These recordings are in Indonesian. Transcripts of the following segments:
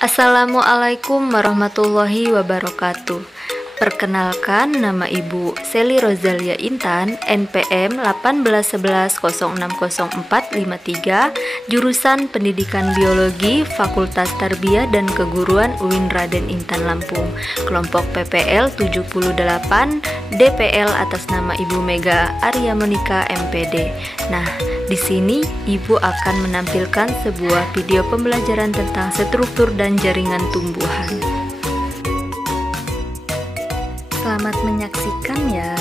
Assalamualaikum warahmatullahi wabarakatuh. Perkenalkan, nama Ibu Seli Rozalia Intan, NPM 1811060453, jurusan Pendidikan Biologi, Fakultas Tarbiyah dan Keguruan UIN Raden Intan Lampung, kelompok PPL 78, DPL atas nama Ibu Mega Arya Monika MPD. Nah, di sini Ibu akan menampilkan sebuah video pembelajaran tentang struktur dan jaringan tumbuhan. Selamat menyaksikan ya.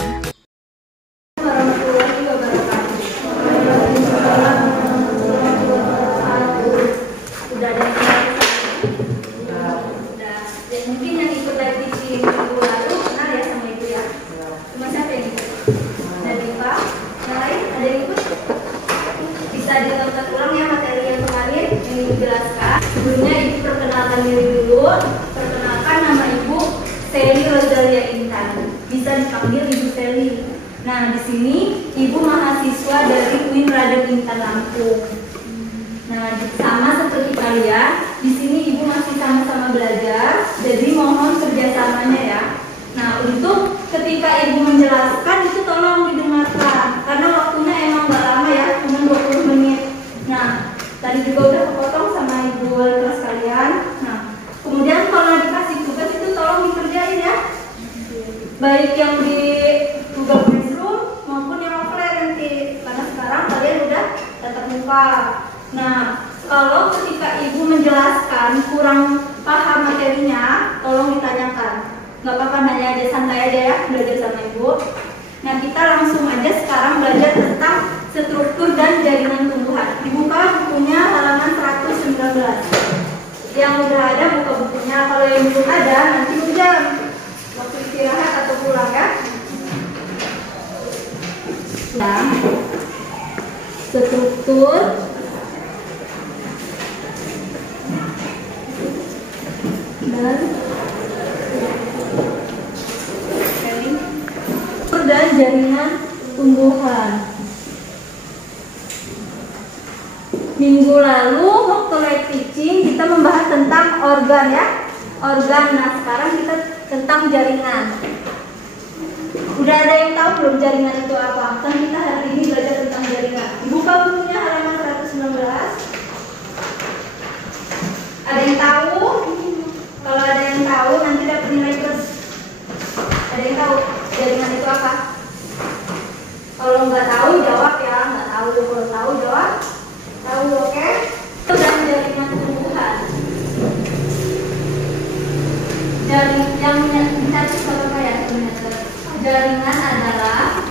Warahmatullahi wabarakatuh. Udah ada udah. Ya, mungkin yang ikut live teaching minggu lalu kenal ya sama Ibu ya. Cuma siapa yang ikut? Dari Pak? Yang lain ada yang ikut? Bisa ditonton ulang ya materi yang kemarin yang Ibu jelaskan. Sebelumnya Ibu perkenalkan diri dulu. Perkenalkan, nama Ibu Seli Rozalia Intan, bisa dipanggil Ibu Seli. Nah, di sini Ibu mahasiswa dari UIN Raden Intan Lampung. Nah, sama seperti kalian, di sini Ibu masih sama-sama belajar, jadi mohon kerjasamanya ya. Nah, untuk ketika Ibu menjelaskan itu tolong didengarkan, karena waktunya emang gak lama ya, cuma 20 menit. Nah, tadi juga udah kepotong sama Ibu wali kelas kalian. Nah, kemudian kalau dikasih tugas itu tolong dikerjain ya, baik yang di Google Classroom maupun yang offline nanti, karena sekarang kalian udah tatap muka. Nah, kalau ketika Ibu menjelaskan kurang paham materinya, tolong ditanyakan. Nggak apa-apa, nanya aja, santai aja ya, belajar sama Ibu. Nah, kita langsung aja sekarang belajar tentang struktur dan jaringan tumbuhan. Dibuka bukunya halaman 119. Yang udah ada buka bukunya, kalau yang belum ada nanti hujan waktu istirahat atau pulang ya. Nah, struktur dan jaringan tumbuhan. Minggu lalu waktu live teaching kita membahas tentang organ ya, organ. Nah, sekarang kita tentang jaringan. Udah ada yang tahu belum jaringan itu apa? Kan kita hari ini belajar tentang jaringan. Buka bukunya halaman 119. Ada yang tahu? Kalau ada yang tahu nanti dapat nilai plus. Ada yang tahu jaringan itu apa? Kalau nggak tahu jawab ya, nggak tahu. Kalau tahu jawab. Tahu, oke? Itu dan jaringan tumbuhan. Yang dicatat apa ya sebenarnya? Jaringan adalah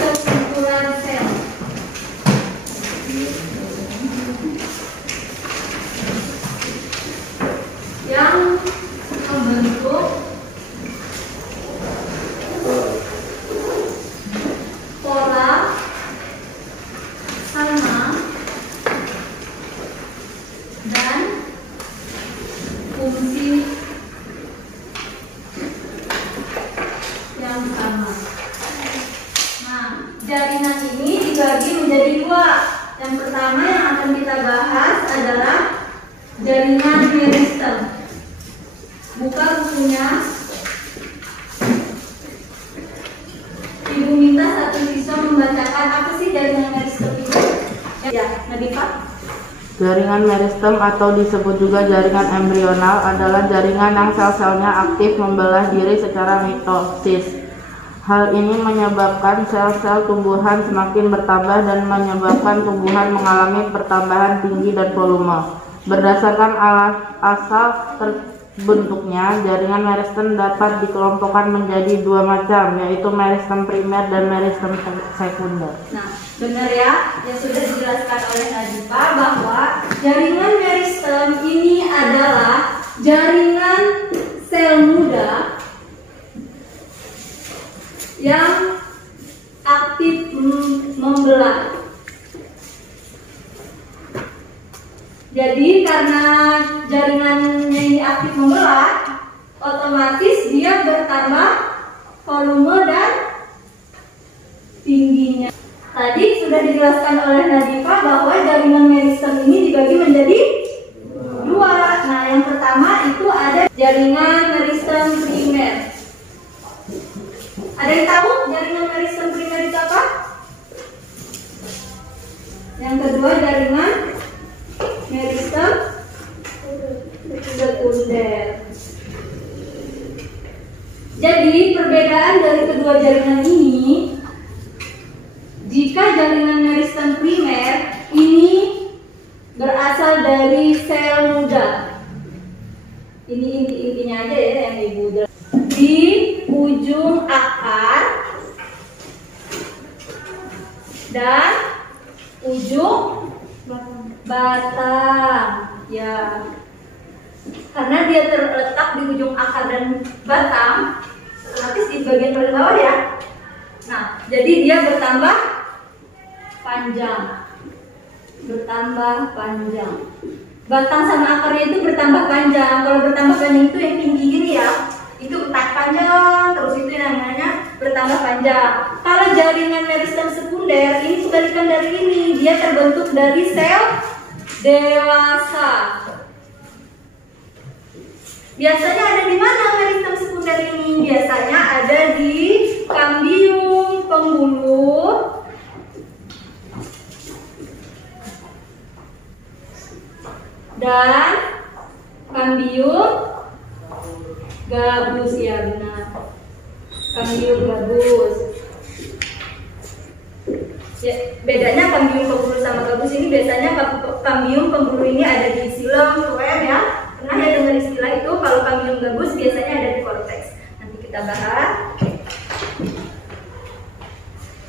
sekumpulan sel yang membentuk pola sama dan fungsi yang sama. Nah, jaringan ini dibagi menjadi dua. Yang pertama yang akan kita bahas adalah jaringan meristem. Buka bukunya. Ibu minta satu siswa membacakan apa sih jaringan meristem itu? Ya, Nadifah. Jaringan meristem atau disebut juga jaringan embrional adalah jaringan yang sel-selnya aktif membelah diri secara mitosis. Hal ini menyebabkan sel-sel tumbuhan semakin bertambah dan menyebabkan tumbuhan mengalami pertambahan tinggi dan volume. Berdasarkan asal terbentuknya, jaringan meristem dapat dikelompokkan menjadi dua macam, yaitu meristem primer dan meristem sekunder. Nah, benar ya, yang sudah dijelaskan oleh Nadifah bahwa jaringan meristem ini adalah jaringan sel muda yang aktif membelah. Jadi karena jaringannya ini aktif membelah, otomatis dia bertambah volume dan tingginya. Tadi sudah dijelaskan oleh Nadifah bahwa jaringan meristem ini dibagi menjadi dua. Nah, yang kedua jaringan meristem sekunder. Jadi perbedaan dari kedua jaringan ini, jika jaringan meristem primer ini berasal dari sel muda. Ini inti-intinya aja ya yang Ibu. Di ujung akar dan ujung batang ya, karena dia terletak di ujung akar dan batang, otomatis di bagian paling bawah ya. Nah, jadi dia bertambah panjang, batang sama akarnya itu bertambah panjang. Kalau bertambah panjang itu yang tinggi gini ya, itu panjang terus, itu namanya bertambah panjang. Kalau jaringan meristem sekunder ini kebalikan dari ini, dia terbentuk dari sel dewasa. Biasanya ada di mana meristem sekunder ini? Biasanya ada di kambium pembuluh dan kambium gabus, ya benar, kambium gabus. Ya, bedanya kambium pembuluh sama gabus ini, biasanya kambium pembuluh ini ada di xilem, floem ya. Pernah ya dengar istilah itu? Kalau kambium gabus biasanya ada di korteks. Nanti kita bahas.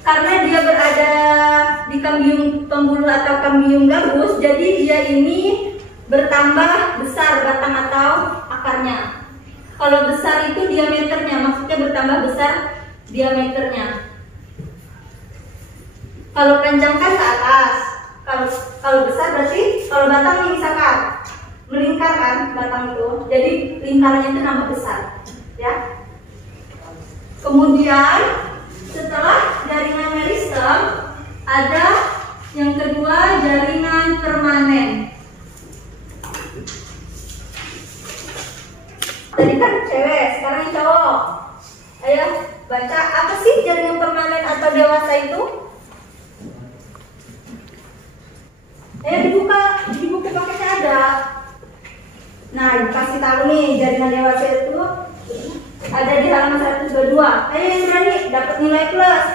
Karena dia berada di kambium pembuluh atau kambium gabus, jadi dia ini bertambah besar batang atau akarnya. Kalau besar itu diameternya, maksudnya bertambah besar diameternya. Kalau panjang kan ke atas, kalau besar berarti kalau batang ini misalkan melingkar kan batang itu, jadi lingkarannya itu nambah besar, ya. Kemudian setelah jaringan meristem ada yang kedua, jaringan permanen. Tadi kan cewek, sekarang cowok. Ayo baca, apa sih jaringan permanen atau dewasa itu? Ayo dibuka, di buku paketnya ada. Nah, kasih tahu nih, jaringan dewasa itu ada di halaman 122. Ayo yang berani dapat nilai plus.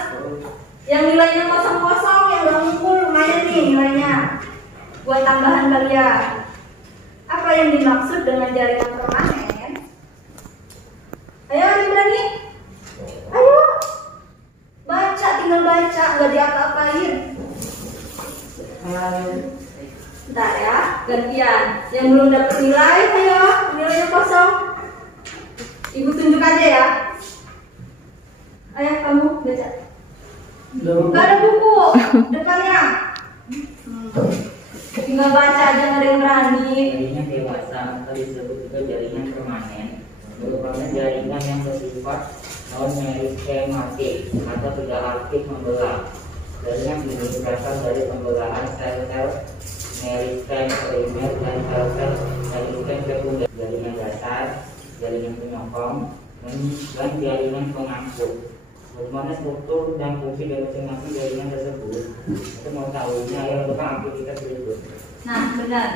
Yang nilainya kosong-kosong, yang gak ngumpul, lumayan nih nilainya buat tambahan kalian. Apa yang dimaksud dengan jaringan permanen? Ayo yang berani. Ayo baca, tinggal baca, nggak diapa-apain. Bentar ya, gantian. Yang belum dapat nilai, ayo nilainya kosong. Ibu tunjuk aja ya. Ayo kamu baca. Gak ada buku depannya. Tinggal baca aja, nggak ada yang berani. Jaringan dewasa atau disebut juga jaringan permanen merupakan jaringan yang bersifat non-meristematik atau tidak aktif membelah. Jaringan ini berasal dari pembelahan sel-sel meristem primer dan sel-sel meristem sekunder, jaringan dasar, jaringan penyokong, dan jaringan pengangkut. Bagaimana struktur dan fungsi dari masing-masing jaringan tersebut? Kita mau tahunya ya untuk aktivitas berikut. Nah, benar.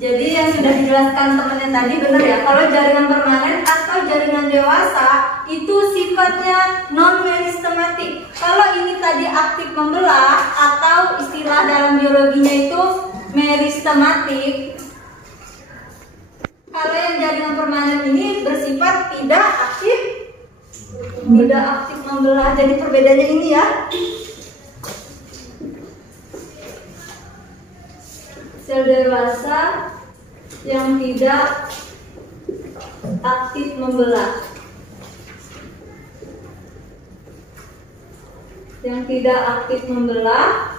Jadi yang sudah dijelaskan temannya tadi benar ya. Kalau jaringan permanen atau jaringan dewasa itu sifatnya non-meristematik. Kalau ini tadi aktif membelah atau istilah dalam biologinya itu meristematik. Kalau yang jaringan permanen ini bersifat tidak aktif membelah. Jadi perbedaannya ini ya. Sel dewasa yang tidak aktif membelah. Yang tidak aktif membelah,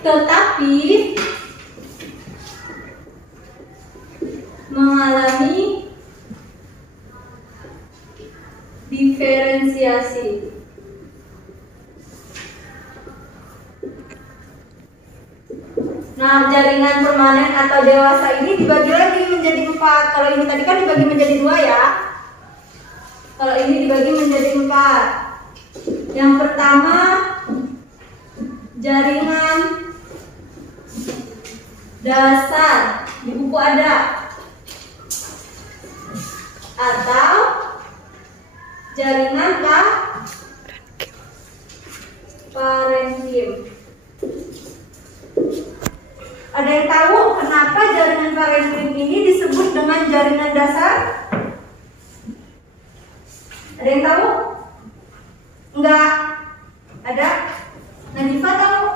tetapi mengalami diferensiasi. Nah, jaringan permanen atau dewasa ini dibagi lagi menjadi 4. Kalau ini tadi kan dibagi menjadi 2 ya. Kalau ini dibagi menjadi 4. Yang pertama, jaringan dasar, di buku ada. Atau jaringan parenkim. Ada yang tahu kenapa jaringan parenkim ini disebut dengan jaringan dasar? Ada yang tahu? Enggak? Ada? Nadifa tahu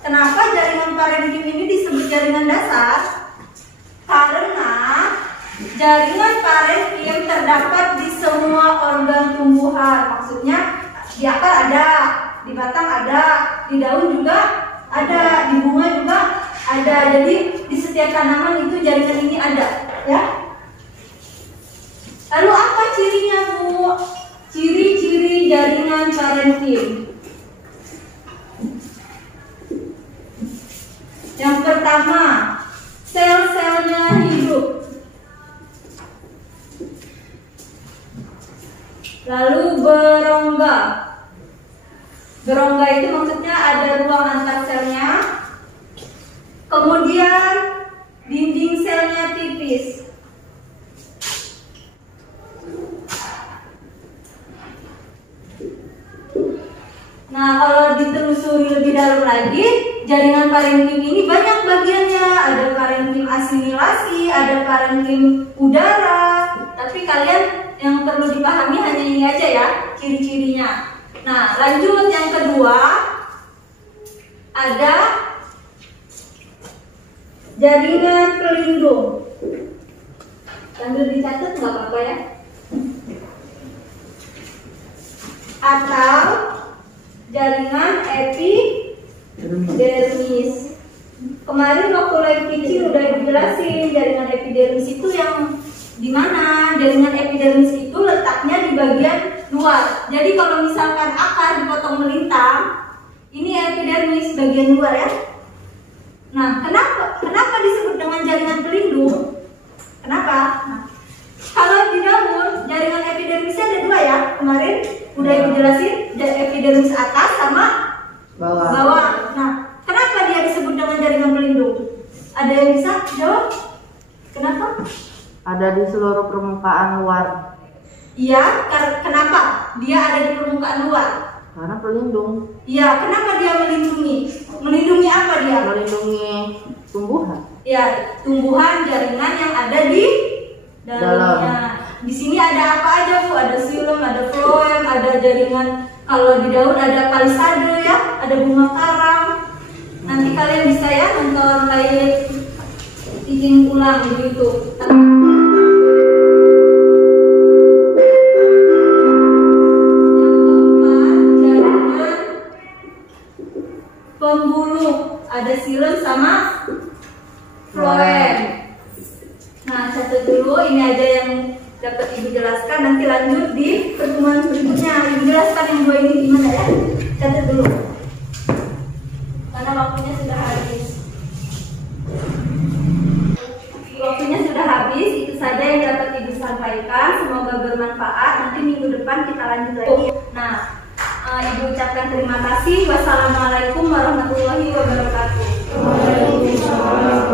kenapa jaringan parenkim ini disebut jaringan dasar? Karena jaringan parenkim terdapat di semua organ tumbuhan. Maksudnya di akar ada, di batang ada, di daun juga ada, di bunga juga ada. Jadi di setiap tanaman itu jaringan ini ada, ya. Lalu apa cirinya, Bu? Ciri-ciri jaringan parenkim. Yang pertama, sel-selnya hidup. Lalu berongga. Berongga itu maksudnya ada ruang antar selnya. Kemudian dinding selnya tipis. Nah, kalau ditelusuri lebih dalam lagi, jaringan parenkim ini banyak bagiannya. Ada parenkim asimilasi, ada parenkim udara. Tapi kalian yang perlu dipahami hanya ini aja ya, ciri-cirinya. Nah, lanjut yang kedua, ada jaringan pelindung. Sambil dicatat nggak apa-apa ya. Atau jaringan epidermis. Kemarin waktu live teaching udah dijelasin jaringan epidermis itu yang di mana. Jaringan epidermis itu letaknya di bagian luar. Jadi kalau misalkan akar dipotong melintang, ini epidermis bagian luar ya. Nah, kenapa disebut dengan jaringan pelindung? Kenapa? Nah, kalau di daun jaringan epidermisnya ada dua ya. Kemarin udah dijelasin, epidermis atas sama bawah. Nah, kenapa dia disebut dengan jaringan pelindung? Ada yang bisa jawab? Kenapa? Ada di seluruh permukaan luar. Iya, kenapa dia ada di permukaan luar? Karena pelindung. Iya, kenapa dia melindungi? Melindungi apa dia? Melindungi tumbuhan. Ya, tumbuhan jaringan yang ada di dalamnya. Di sini ada apa aja, Bu? Ada xilem, ada phloem, ada jaringan. Kalau di daun ada palisade ya, ada bunga karang. Nanti kalian bisa ya nonton live teaching ulang di YouTube. Pembuluh, ada xilem sama phloem. Nah, catat dulu, ini aja yang dapat Ibu jelaskan. Nanti lanjut di pertemuan berikutnya. Ibu jelaskan yang dua ini gimana ya. Catat dulu, karena waktunya sudah habis. Waktunya sudah habis. Itu saja yang dapat Ibu sampaikan. Semoga bermanfaat. Nanti minggu depan kita lanjut lagi. Nah, Ibu ucapkan terima kasih. Wassalamualaikum warahmatullahi wabarakatuh. Waalaikumsalam.